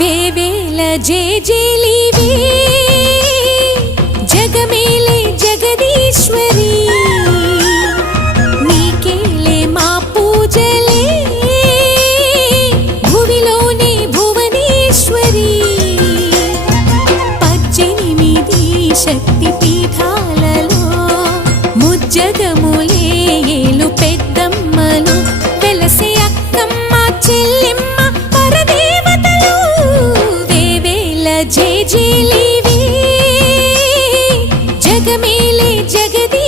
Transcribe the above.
వేవేల జేజేలివి జగమేలే జగదీశ్వరి నీకేలే మా పూజలే భువిలోనే భువనేశ్వరి పద్దెనిమిది శక్తి పీఠాలలో ముజ్జగములే పెద్దమ్మలు వెలసే అక్కమ్మ చెల్లి జే జే లేవే జగమేలే జగదీ